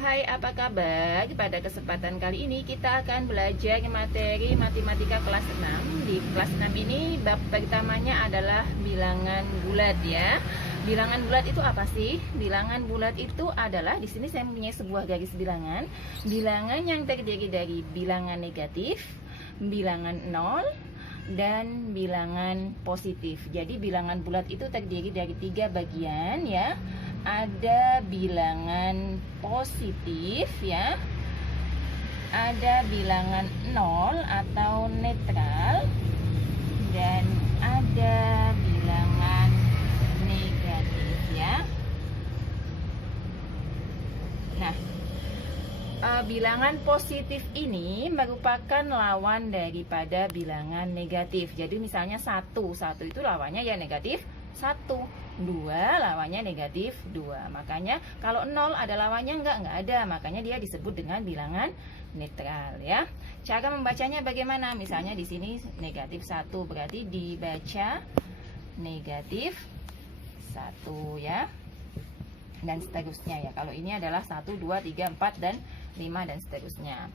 Hai, apa kabar? Pada kesempatan kali ini kita akan belajar materi matematika kelas 6. Di kelas 6 ini bab pertamanya adalah bilangan bulat ya. Bilangan bulat itu apa sih? Bilangan bulat itu adalah, di sini saya mempunyai sebuah garis bilangan. Bilangan yang terdiri dari bilangan negatif, bilangan nol, dan bilangan positif. Jadi bilangan bulat itu terdiri dari 3 bagian ya. Ada bilangan positif ya, ada bilangan nol atau netral, dan ada bilangan negatif ya. Nah, bilangan positif ini merupakan lawan daripada bilangan negatif. Jadi misalnya 1 itu lawannya ya negatif 1, 2 lawannya negatif 2. Makanya kalau 0 ada lawannya enggak ada. Makanya dia disebut dengan bilangan netral ya. Cara membacanya bagaimana? Misalnya di sini negatif 1 berarti dibaca negatif 1 ya. Dan seterusnya ya. Kalau ini adalah 1, 2, 3, 4 dan 5 dan seterusnya.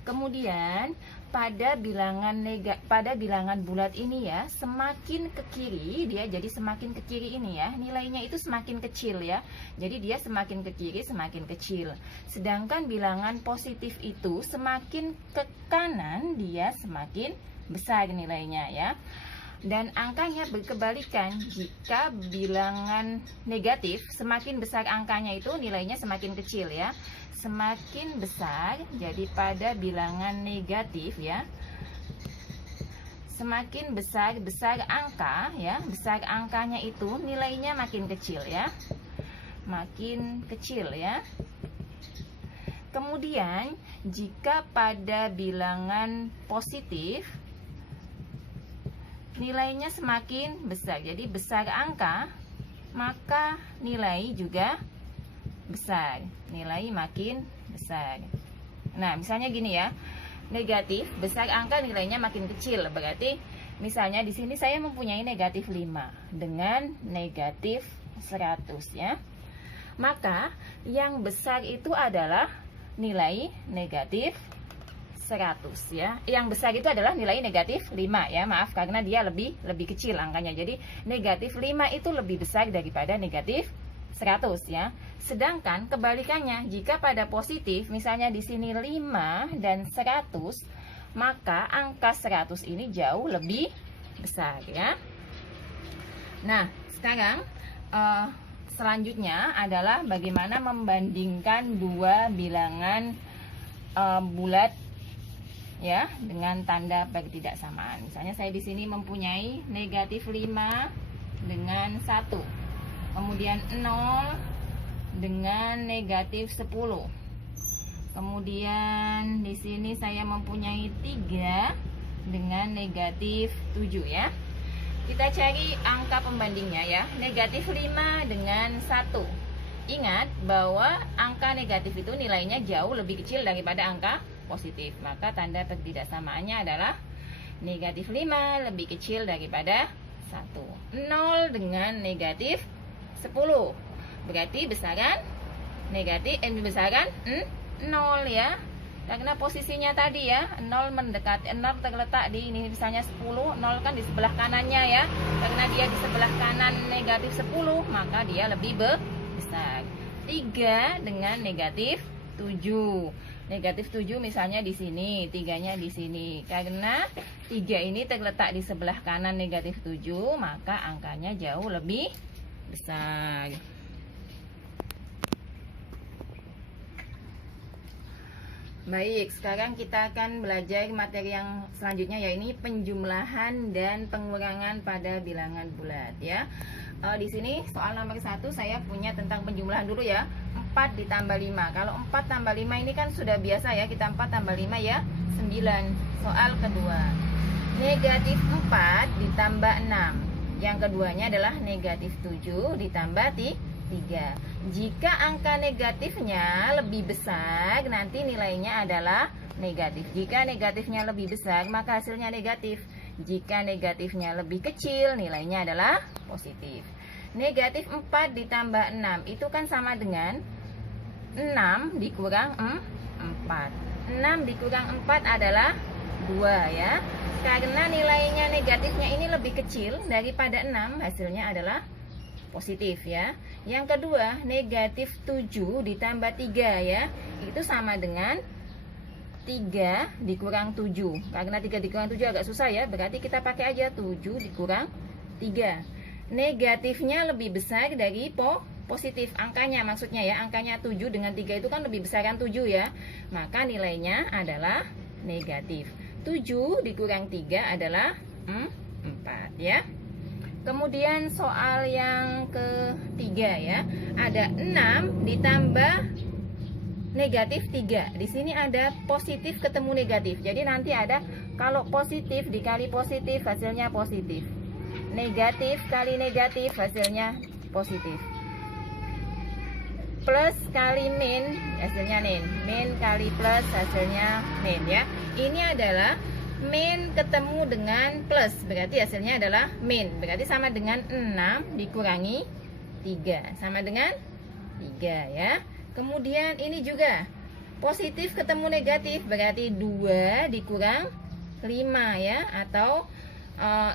Kemudian pada bilangan bulat ini ya, semakin ke kiri dia jadi semakin ke kiri ini ya, nilainya itu semakin kecil ya. Jadi dia semakin ke kiri semakin kecil. Sedangkan bilangan positif itu semakin ke kanan dia semakin besar nilainya ya. Dan angkanya berkebalikan. Jika bilangan negatif semakin besar angkanya itu nilainya semakin kecil ya. Semakin besar, jadi pada bilangan negatif ya, semakin besar angka ya, besar angkanya itu nilainya makin kecil ya, makin kecil ya. Kemudian jika pada bilangan positif nilainya semakin besar, jadi besar angka, maka nilai juga besar, nilai makin besar. Nah, misalnya gini ya, negatif besar angka nilainya makin kecil, berarti misalnya di sini saya mempunyai negatif 5 dengan negatif 100 ya. Maka yang besar itu adalah nilai negatif 100 ya. Yang besar itu adalah nilai negatif 5 ya. Maaf karena dia lebih kecil angkanya. Jadi negatif 5 itu lebih besar daripada negatif 100 ya. Sedangkan kebalikannya, jika pada positif misalnya di sini 5 dan 100, maka angka 100 ini jauh lebih besar ya. Nah, sekarang selanjutnya adalah bagaimana membandingkan dua bilangan bulat ya dengan tanda ketidaksamaan. Misalnya saya di sini mempunyai negatif 5 dengan 1. Kemudian 0 dengan negatif 10. Kemudian di sini saya mempunyai 3 dengan negatif 7 ya. Kita cari angka pembandingnya ya. Negatif 5 dengan 1. Ingat bahwa angka negatif itu nilainya jauh lebih kecil daripada angka positif. Maka tanda ketidaksamaannya adalah negatif 5 lebih kecil daripada 1. 0 dengan negatif 10. Berarti besaran negatif besaran 0 ya. Karena posisinya tadi ya, 0 mendekati 0 terletak di ini misalnya 10, 0 kan di sebelah kanannya ya. Karena dia di sebelah kanan negatif 10, maka dia lebih besar. 3 dengan negatif 7. Negatif 7 misalnya di sini, 3-nya di sini. Karena 3 ini terletak di sebelah kanan negatif 7, maka angkanya jauh lebih besar. Baik, sekarang kita akan belajar materi yang selanjutnya, yaitu penjumlahan dan pengurangan pada bilangan bulat ya. Di sini soal nomor 1 saya punya tentang penjumlahan dulu ya. 4 ditambah 5. Kalau 4 tambah 5 ini kan sudah biasa ya, kita 4 tambah 5 ya 9. Soal kedua, negatif 4 ditambah 6. Yang keduanya adalah negatif 7 ditambah 3. Jika angka negatifnya lebih besar, nanti nilainya adalah negatif. Jika negatifnya lebih besar, maka hasilnya negatif. Jika negatifnya lebih kecil, nilainya adalah positif. Negatif 4 ditambah 6 itu kan sama dengan 6 dikurang 4. 6 dikurang 4 adalah 2 ya. Karena nilainya negatifnya ini lebih kecil daripada 6, hasilnya adalah positif ya. Yang kedua, negatif 7 ditambah 3 ya. Itu sama dengan 3 dikurang 7. Karena 3 dikurang 7 agak susah ya, berarti kita pakai aja 7 dikurang 3. Negatifnya lebih besar dari positif, angkanya maksudnya ya. Angkanya 7 dengan 3 itu kan lebih besaran 7 ya. Maka nilainya adalah negatif. 7 dikurang 3 adalah 4 ya. Kemudian soal yang ketiga ya. Ada 6 ditambah negatif 3. Di sini ada positif ketemu negatif. Jadi nanti ada kalau positif dikali positif hasilnya positif. Negatif kali negatif hasilnya positif. Plus kali min hasilnya min. Min kali plus hasilnya min ya. Ini adalah min ketemu dengan plus, berarti hasilnya adalah min. Berarti sama dengan 6 dikurangi 3. Sama dengan 3 ya. Kemudian ini juga positif ketemu negatif, berarti 2 dikurang 5 ya. Atau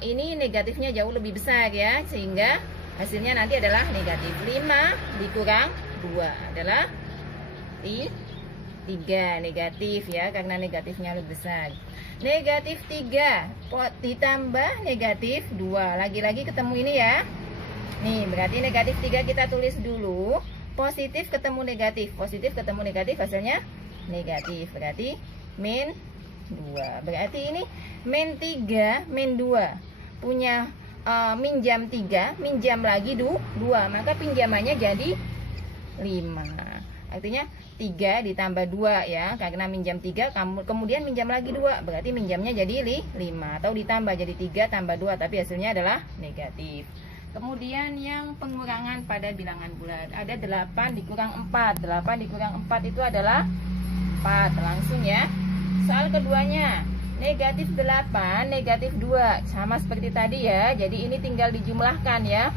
ini negatifnya jauh lebih besar ya, sehingga hasilnya nanti adalah negatif. 5 dikurang 2 adalah 3 negatif ya, karena negatifnya lebih besar. Negatif 3 ditambah negatif 2. Lagi-lagi ketemu ini ya. Nih, berarti negatif 3 kita tulis dulu. Positif ketemu negatif. Positif ketemu negatif hasilnya negatif. Berarti min 2. Berarti ini min 3, min 2. Punya minjam 3, minjam lagi 2. Maka pinjamannya jadi 5. Artinya 3 ditambah 2 ya. Karena minjam 3, kemudian minjam lagi 2. Berarti minjamnya jadi 5. Atau ditambah jadi 3 tambah 2. Tapi hasilnya adalah negatif. Kemudian yang pengurangan pada bilangan bulat. Ada 8 dikurang 4. 8 dikurang 4 itu adalah 4. Langsung ya. Soal keduanya, negatif 8, negatif 2. Sama seperti tadi ya. Jadi ini tinggal dijumlahkan ya.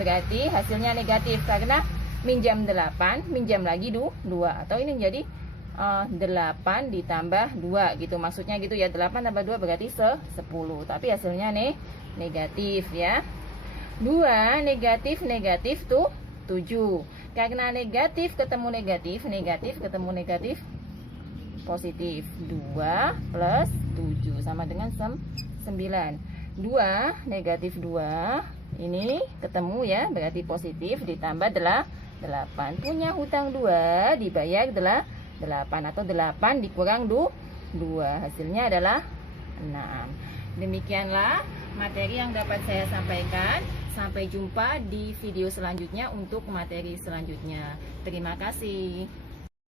Berarti hasilnya negatif karena minjam 8, minjam lagi 2. Atau ini jadi 8 ditambah 2 gitu. Maksudnya gitu ya. 8 tambah 2 berarti 10. Tapi hasilnya negatif ya. 2 negatif negatif tuh 7. Karena negatif ketemu negatif, negatif ketemu negatif positif. 2 plus 7 sama dengan 9. 2 negatif 2 ini ketemu ya, berarti positif ditambah 8. Punya hutang 2 dibayar 8 atau 8 dikurang 2. Hasilnya adalah 6. Demikianlah materi yang dapat saya sampaikan. Sampai jumpa di video selanjutnya untuk materi selanjutnya. Terima kasih.